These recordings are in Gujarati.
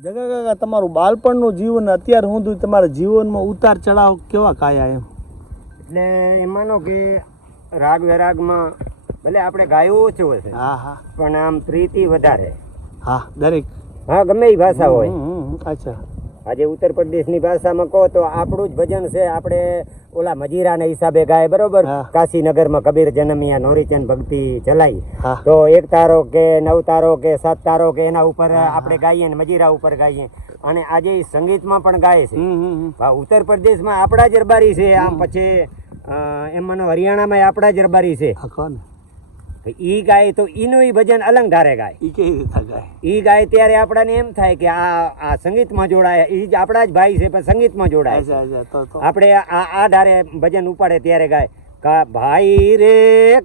જગા કાકા તમારું બાળપણનું જીવન અત્યાર સુધી તમારા જીવનમાં ઉતાર ચઢાવ કેવા કાયા એમ? એટલે એમ માનો કે રાગ વેરાગમાં ભલે આપણે ગાયો ઓછો હશે હા હા. પણ આમ પ્રીતિ વધારે. હા દરેક. હા ગમે એ ભાષા હોય. અચ્છા. આજે ઉત્તર પ્રદેશની ભાષામાં કહો તો આપણું જ ભજન છે આપણે ઓલા મજીરાના હિસાબે ગાય બરોબર? કાશીનગરમાં કબીર જન્મિયા નોરીચંદ ભક્તિ ચલાઈ તો એક તારો કે નવ તારો કે સાત તારો કે એના ઉપર આપણે ગાઈએ ને મજીરા ઉપર ગાઈએ. અને આજે સંગીતમાં પણ ગાય છે. ઉત્તર પ્રદેશમાં આપણા જ રબારી છે. આમ પછી એમ મને હરિયાણામાં આપણા જ રબારી છે. તો ઈ ગાય તો ઈનું ઈ ભજન અલંગ ધારે ગાય. એ કેવી રીતે ગાય? ઈ ગાય ત્યારે આપણાને એમ થાય કે આ આ સંગીતમાં જોડાય ઈ જ આપણા જ ભાઈ છે પણ સંગીતમાં જોડાય આપણે આ આ ધારે ભજન ઉપાડે ત્યારે ગાય કા ભાઈ રે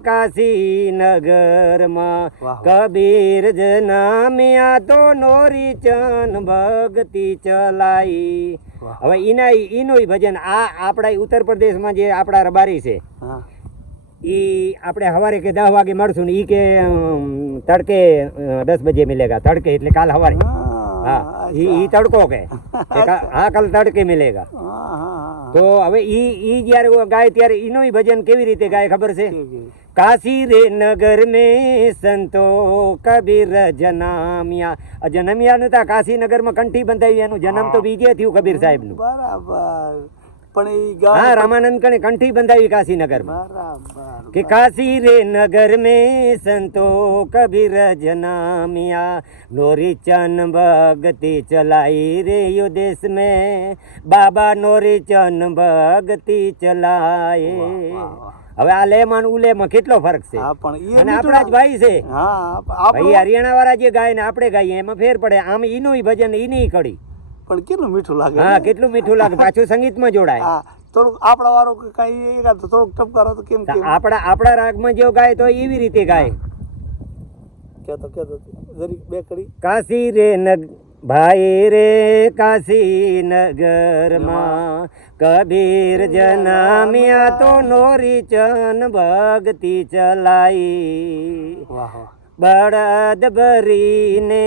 કાશી નગરમાં. કબીર જનામ્યા તો નોરી ચન ભક્તિ ચલાઈ. હવે ઈના ઈનું ભજન આ આપણા ઉત્તર પ્રદેશમાં જે આપણા રબારી છે ઈ આપણે સવારે કે દસ વાગે મળશું ને એ કે તડકે દસ બજે મિલેગા. તડકે એટલે કાલ સવારે હા ઈ ઈ તડકો કે. હા કાલ તડકે મિલેગા. તો હવે ઈ ઈ જ્યારે ગાય ત્યારે ઈનું ભજન કેવી રીતે ગાય ખબર છે? કાશી રે નગર મેં સંતો કબીર જનામિયા. જનમિયા જન્મ્યા નતા કાશી નગરમાં કંઠી બંધાવી એનું જન્મ તો બીજે થયું કબીર સાહેબનું. બરાબર. પણ એ હા રામાનંદ કણે કંઠી બંધાવી કાશીનગર કે કાશી રે નગર મે સંતો કબીર જનામિયા નોરી ચન ભગતિ ચલાઈ રે યો દેશ મે બાબા નોરી ચન ભગતિ ચલાય. હવે આ લેમાં ઉલેમાં કેટલો ફરક છે? અને આપણા જ ભાઈ છે. હા ભાઈ હરિયાણા વાળા જે ગાય ને આપણે ગાઈએ એમાં ફેર પડે. આમ ઈનું ભજન ઈની કડી પણ કેટલું મીઠું લાગે? હા કેટલું મીઠું લાગે? પાછું સંગીતમાં જોડાય. હા થોડુંક આપણા વાળો કઈ એકાદ થોડુંક ટપકારો તો કેમ આપણા આપણા રાગમાં જેવો ગાય તો એવી રીતે ગાય. કેતો કેતો જરી બે કરી કાશી રે નગ ભાઈ રે કાશી નગરમાં કબીર જનામ્યા તો નોરી ચન ભક્તિ ચલાઈ. બળદ ભરીને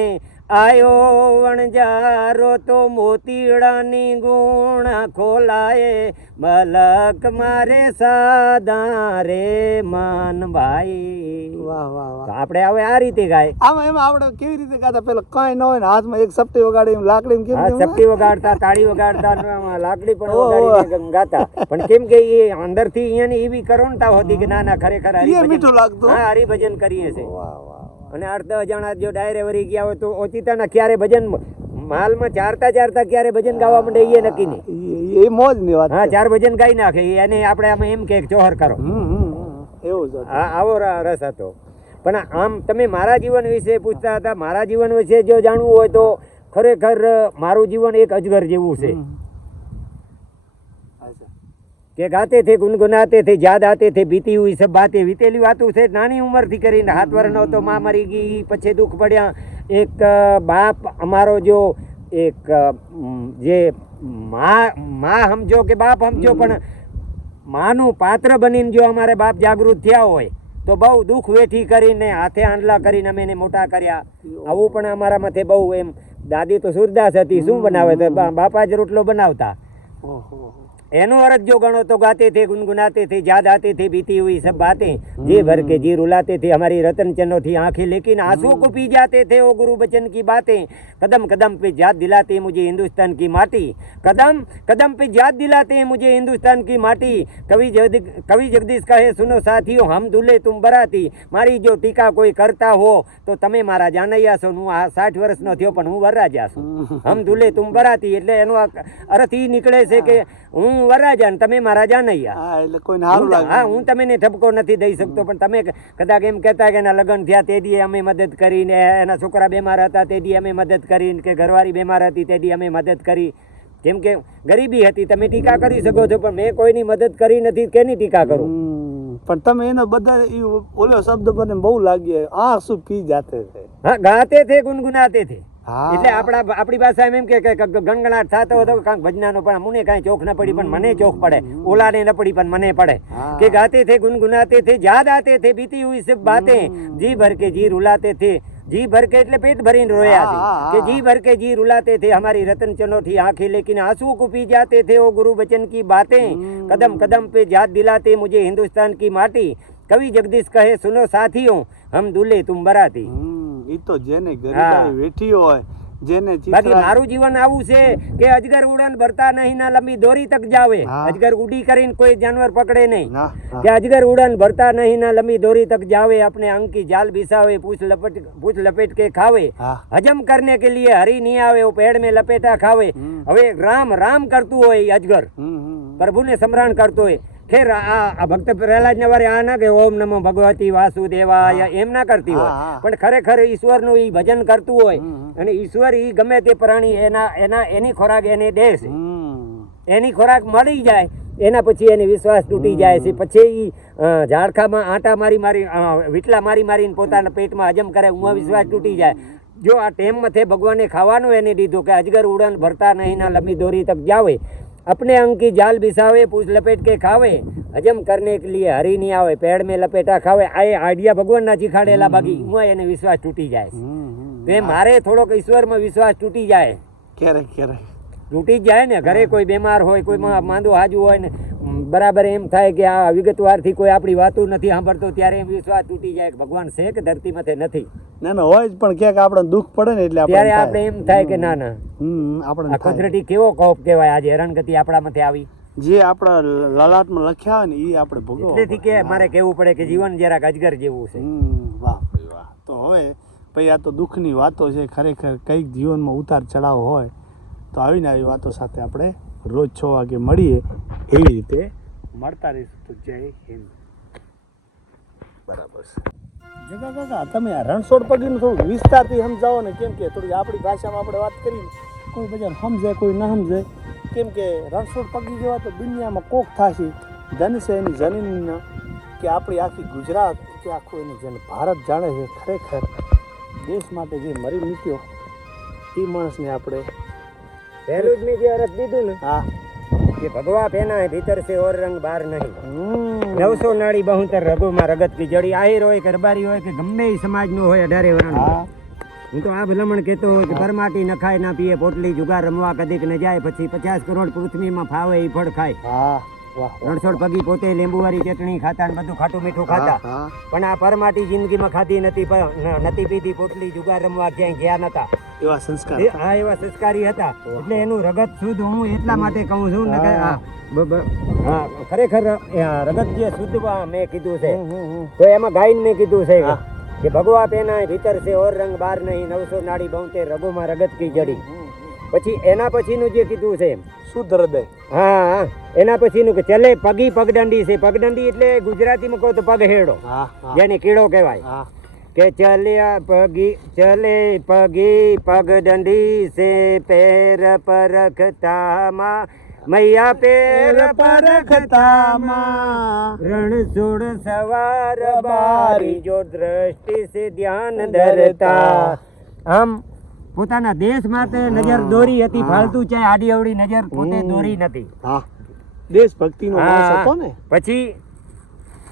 આયો વણજારો તો મોતીડાની ગુણ ખોલાય. મલક મારે સાદા રે માનભાઈ વાહ વાહ વાહ. આપણે હવે આ રીતે ગાય. આમાં એમાં આપણે કેવી રીતે ગાતા? પેલા કઈ ન હોય ને હાથમાં એક સપટી વગાડે એમ લાકડી કેમ કેમ વગાડતા તાળી વગાડતા લાકડી પણ વગાડીને ગાતા. પણ કેમ કે એ અંદરથી અહીંયાની એવી કરુણતા હોતી કે ના ના ખરેખર મીઠું લાગતું. હા હરિભજન કરીએ છે વાહ વાહ વાહ. અને અર્ધ અજાણા જો ડાયરે વરી ગયા હોય તો ઓચિતાના ક્યારે ભજન માલમાં ચારતા ચારતા ક્યારે ભજન ગાવા માંડે એ નક્કી નહીં. એ- મોજની વાત હા ચાર ભજન ગાઈ નાખે એને આપણે આમાં એમ કે ચોહર કરો. એવું છે હા આવો રસ હતો. પણ આમ તમે મારા જીવન વિશે પૂછતા હતા મારા જીવન વિશે જો જાણવું હોય તો ખરેખર મારું જીવન એક અજગર જેવું છે. કે ગાતે થે ગુનગુનાતે થે યાદ આતે થે બીતી હુઈ, સબ બાતે વીતેલી વાતું છે. નાની ઉંમરથી કરીને હાથ વરનો તો માં મરી ગઈ, પછી દુઃખ પડ્યા. એક બાપ અમારો જો એક જે માં માં સમજો કે બાપ સમજો, પણ માનું પાત્ર બનીને જો અમારે બાપ જાગૃત થયા હોય, તો બહુ દુઃખ વેઠી કરીને, હાથે આંડલા કરીને અમે એને મોટા કર્યા. આવું પણ અમારા માથે બહુ એમ, દાદી તો સુરદાસ હતી, શું બનાવે? બાપા જ રોટલો બનાવતા. એનો अर्थ जो गणो तो गाते थे गुनगुनाते थे याद आते थे बीती हुई सब बातें जी भर के जी रुलाते थे हमारी रतन चनो थी आंखें लेकिन आंसुओं को पी जाते थे वो गुरु बचन की बातें कदम कदम पे याद दिलाते हैं मुझे हिंदुस्तान की माटी कदम कदम पे याद दिलाते हैं मुझे हिंदुस्तान की माटी कवि जगदी कवि जगदीश कहे सुनो साथियों हम दूल्हे तुम बराती મારી જો ટીકા કોઈ કરતા હો તો તમે મારા જાનૈયા છો હું આ સાઠ વર્ષનો થયો પણ હું વરરાજા છું હમ દુલે તુમ બરાતી એટલે એનો આ અર્થ ઈ નીકળે છે કે હું વરરાજા ને તમે મારા જાનૈયા. હા એટલે કોઈને સારું લાગે. હા હું તમને ઠપકો નથી દઈ શકતો પણ તમે કદાચ એમ કહેતા કે એના લગ્ન થયા તે દી અમે મદદ કરીને એના છોકરા બીમાર હતા તે દી અમે મદદ કરીને કે ઘરવાળી બીમાર હતી તે દી અમે મદદ કરી. કેમ કે ગરીબી હતી તમે ટીકા કરી શકો છો પણ મેં કોઈની મદદ કરી નથી કેની ટીકા કરું? પણ તમે એનો બધા ઓલો શબ્દ મને બહુ લાગ્યો આ શું પી જાતે છે? હા ગાતે થે ગુનગુનાતે થે હા એટલે આપણા આપણી પાસે એમ કે ગણગણાટ થતો હતો કાંક ભજનાનો પણ અમને કાંઈ ચોખ ન પડી પણ મને ચોખ પડે. ઓલાને ન પડી પણ મને પડે. કે ગાતે થે ગુનગુનાતે થે યાદ આતે થે બીતી હુઈ સબ બાતે. જી ભર કે જી રૂલાતે થે. જી ભરકે એટલે પેટ ભરીને રોયા કે જી ભરકે જી રૂલાતે થે હમારી રતન ચનોઠી આંખે લેકિન આંસુ કો જાતે થે ઓ ગુરુ બચન કી બાતે. કદમ કદમ પે યાદ દિલાતે મુજે હિન્દુસ્તાન કી માટી. કવિ જગદીશ કહે સુનો સાથીઓ હમ દુલે તુમ બરાતી. તો જેને ગરીબાઈ વેઠી હોય જેને બાકી મારું જીવન આવું છે કે અજગર ઉડાન ભરતા નહીં ના લંબી દોરી તક જાવે. અજગર ઉડી કરીને કોઈ જાનવર પકડે નહીં. કે અજગર ઉડાન ભરતા નહીં ના લંબી દોરી તક જાવે આપણે અંકી જાલ બિસાવે પૂછ લપટ પૂછ લપેટ કે ખાવે. હજમ કરને કે લીએ હરી નહીં આવે ઓ પેડ મે લપેટા ખાવે. હવે રામ રામ કરતું હોય અજગર. પ્રભુને સમરણ કરતો હોય. ખેર આ ભક્ત પ્રહલાદ ને વારે આ ના કે ઓમ નમો ભગવતી વાસુદેવાય એમ ના કરતી હોય. પણ ખરેખર ઈશ્વરનું ઈ ભજન કરતું હોય અને ઈશ્વર ઈ ગમે તે પ્રાણી એના એના એની ખોરાક એને દે છે. એની ખોરાક મળી જાય એના પછી એને વિશ્વાસ તૂટી જાય છે. પછી એ ઝાડખામાં આટા મારી મારી વીટલા મારી મારીને પોતાના પેટમાં હજમ કરે ઉમાં વિશ્વાસ તૂટી જાય. જો આ ટેમ મથે ભગવાને ખાવાનું એને દીધું કે અજગર ઉડન ભરતા નહીં ના લંબી દોરી તક જાવે अपने अंग की जाल बिछावे पूछ लपेट के खावे हजम करने के लिए हरी नहीं आवे पेड़ में लपेटा खावे આ એ આઈડિયા ભગવાનના શીખાડેલા બાકી ઉમાં એને વિશ્વાસ તૂટી જાય છે હમ, હમ. તો એ મારે થોડોક ઈશ્વરમાં વિશ્વાસ તૂટી જાય ક્યારેક ક્યારેક તૂટી જાય ને ઘરે કોઈ બીમાર હોય કોઈ માંદો હાજુ હોય ને બરાબર એમ થાય કે આ વિગતવારથી કોઈ આપણી વાતો નથી સાંભળતો ત્યારે એમ વિશ્વાસ તૂટી જાય કે ભગવાન છે કે ધરતી માથે નથી. ના ના હોય પણ ક્યાંક આપણે દુઃખ પડે ને એટલે ત્યારે આપણે એમ થાય કે ના ના. આપણે કુદરતી કેવો કોપ કહેવાય આજે હેરાનગતિ આપણા માથે આવી. જે આપણા લલાટમાં લખ્યા હોય ને એ આપણે ભોગવો એટલેથી કે મારે કહેવું પડે કે જીવન જરાક અજગર જેવું છે. વાહ વાહ. તો હવે ભાઈ આ તો દુઃખની વાતો છે ખરેખર કંઈક જીવનમાં ઉતાર ચડાવ હોય તો આવીને આવી વાતો સાથે આપણે રોજ છ વાગે મળીએ એવી રીતે મળતા રહીશું તો જય હિન્દ. બરાબર છે. જગા કાકા, તમે આ રણછોડ પગીનું થોડું વિસ્તારથી સમજાવો ને કેમ કે થોડી આપણી ભાષામાં આપણે વાત કરી કોઈ બજાર સમજે, કોઈ ના સમજે. કેમ કે રણછોડ પગી જેવા તો દુનિયામાં કોક થશે. ધનશે એની જમીનના કે આપણી આખી ગુજરાત કે આખું એની જેને ભારત જાણે છે ખરેખર. દેશ માટે જે મરી મૂક્યો એ માણસને આપણે પહેલું જ મેં જે અરજ દીધું ને હા. કે ભગવા પેના ભીતર છે ઓર રંગ બાર નહીં. નવસો નાળી બહુતર રઘુમાં રગત કી જડી આહીર હોય કે હોય કે ગમે એ સમાજનો હોય અઢારે વરણ હું. તો આ ભલામણ કહેતો હોય કે પરમાટી નખાય ના પીએ પોટલી જુગાર રમવા કદીક ન જાય પછી પચાસ કરોડ પૃથ્વીમાં ફાવે એ ફળ ખાય. હા. રણછોડ પગી પોતે લીંબુવાળી ચટણી ખાતા ને બધું ખાટું મીઠું ખાતા. પણ આ પરમાટી જિંદગીમાં ખાધી નથી નથી પીધી પોટલી જુગાર રમવા ક્યાંય ગયા નતા. એવા સંસ્કાર હા એવા સંસ્કારી હતા. એટલે એનું રગત શુદ્ધ હું એટલા માટે કહું છું હા. ખરેખર રગત જે શુદ્ધ મેં કીધું છે. તો એમાં ગાયન મેં કીધું છે કે ભગવા પેના ભીતર છે ઓર રંગ બાર નહીં નવસો નાડી બહુતે રગોમાં રગત કી જડી. પછી એના પછીનું જે કીધું છે શુદ્ધ હૃદય. હા એના પછીનું કે ચલે પગી પગદંડી છે. પગદંડી એટલે ગુજરાતીમાં કહો તો પગ હેડો હા હા. જેને કીડો કહેવાય. કે ચલ્યા પગી ચલે પગી પગદંડી છે. પેર પરખતામાં મૈયા પેર પરખતામાં. રણછોડ સવાર બારી. જો દ્રષ્ટિ સે ધ્યાન ધરતા. આમ પોતાના દેશ માટે નજર દોરી હતી ફાલતુ ચાહે આડી અવડી નજર પોતે દોરી નથી. દેશ ભક્તિનો માણસ હતો ને પછી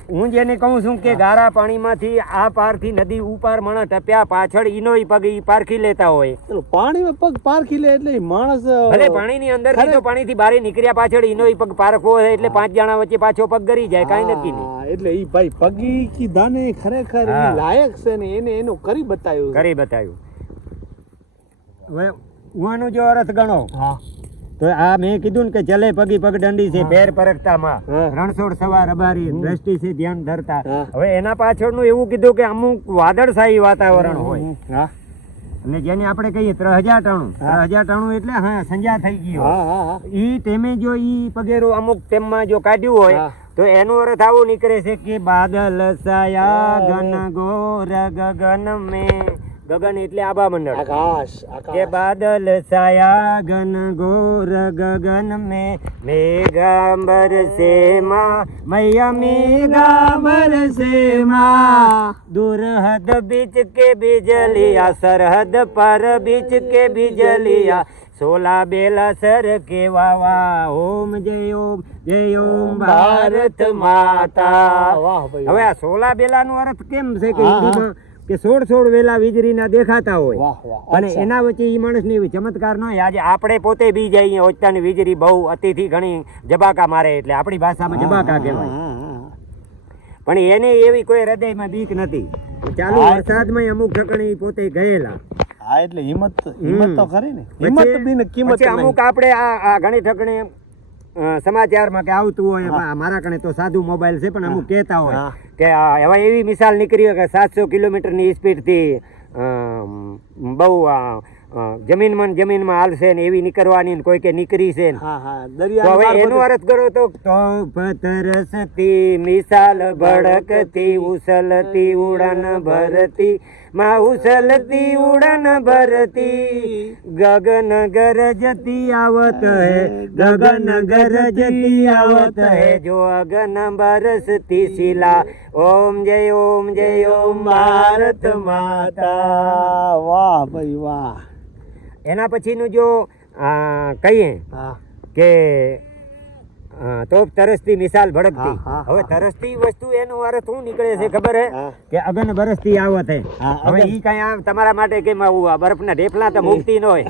હું જેને કહું છું કે ગારા પાણીમાંથી આ પારથી નદી ઉપાર માણસ ટપ્યા પાછળ ઈનોય પગ ઈ પારખી લેતા હોય. પાણી પાણીમાં પગ પારખી લે એટલે માણસ ભલે પાણીની અંદર તો પાણી પાણીથી બહાર નીકળ્યા પાછળ ઈનોય પગ પારખવો હોય એટલે પાંચ જણા વચ્ચે પાછો પગ ગરી જાય કાઈ નક્કી નહીં. એટલે ઈ ભાઈ પગી કીધા ને ખરેખર લાયક છે ને એને એનું કરી બતાવ્યું. કરી બતાવ્યું. હવે ઉહાનો જો અર્થ ગણો હા. તો આ મેં કીધું ને કે ચલે પગી પગ દંડી છે પેર પરખતામાં. રણછોડ સવાર અબારી દ્રષ્ટિ છે ધ્યાન ધરતા. હવે એના પાછળનું એવું કીધું કે અમુક વાદળશાહી વાતાવરણ હોય. હા. એટલે જેને આપણે કહીએ ત્રણ હજાર ટાણું. ત્રણ હજાર ટાણું એટલે હા સંજા થઈ ગયો. ઈ તેમે જો ઈ પગેરો અમુક તેમમાં જો કાઢ્યું હોય તો એનો અર્થ આવું નીકળે છે કે બાદલ સાયા ગન ગોર ગગન में ગગન એટલે આભા મંડળ. આકાશ કે બાદલ છાયા ગન ગોર ગગન મે મેઘાંબર સે માં મૈયા મેઘાંબર સે માં દૂર હદ બીચ કે બિજલિયા સરહદ પર બીચ કે બિજલિયા. સોલા બેલા સર કે વાવા ઓમ જય ઓમ જય ઓમ ભારત માતા. હવે આ સોલા બેલાનો અર્થ કેમ છે કે હિન્દીમાં કે સોળ સોળ વેલા વીજળીના દેખાતા હોય. અને એના વચ્ચે એ માણસની ચમત્કાર ન હોય આજે આપણે પોતે બી જઈએ ઓચતાની વીજળી બહુ અતિથી ઘણી જબાકા મારે એટલે આપણી ભાષામાં જબાકા કહેવાય. પણ એને એવી કોઈ હૃદયમાં બીક નથી. ચાલુ. વરસાદમાં અમુક ઠકણી પોતે ગયેલા. હા. એટલે હિંમત હિંમત તો ખરી ને. હિંમત પછી- બી ને કિંમત અમુક આપણે આ ઘણી ઠકણે સમાચારમાં કે આવતું હોય મારા કણે તો સાદું મોબાઈલ છે પણ અમુક કહેતા હોય કે હવે એવા એવી મિસાલ નીકળી હોય કે સાતસો કિલોમીટરની સ્પીડથી બહુ જમીનમાં જમીનમાં હાલશે ને એવી નીકળવાની ને કોઈ કે નીકળી છે હવે એનો અર્થ કરો તો તો પતરસતી મિસાલ ભડકતી ઉસલતી ઉડન ભરતી માં ઉસલતી ઉડન ભરતી. ગગન ગરજતી આવત હે ગગન ગરજતી આવત હે. જો અગન બરસતી શિલા. ઓમ જય ઓમ જય ઓમ ભારત માતા. વાહ ભાઈ વાહ. એના પછીનું જો કહીએ કે તોપ તરસતી મિસાલ ભડકતી. હવે. તરસતી વસ્તુ એનો અર્થ શું નીકળે છે ખબર હે? કે અગન બરસતી આવત હે. હવે. ઈ કઈ આમ તમારા માટે કેમ આવું આ બરફના ઢેફલા તો મુક્તિ ન હોય.